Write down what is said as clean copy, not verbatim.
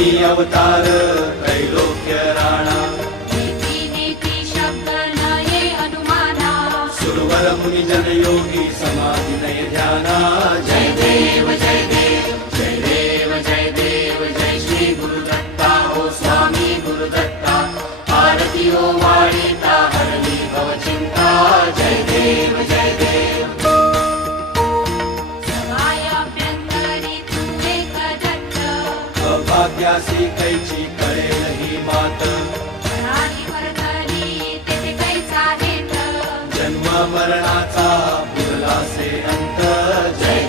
तुम्ही अवतार त्रैलोक्य राणा नीती नीती शब्द नये अनुमाना सुरवर मुनि जन योगी समाधि नय ध्याना जय देव जय देव जय देव जय देव जय श्री गुरुदत्ता ओ स्वामी गुरुदत्ता आरती ओ वाणीता हरली भव चिंता जय देव जय देव समायाभ्यंतरी तू एक दत्त अभाग्यासी कैची कळेल ही मात प्राणी वर्तनी तेथे कैसा हेत जन्म मरणाचा पुरलासे अंत जय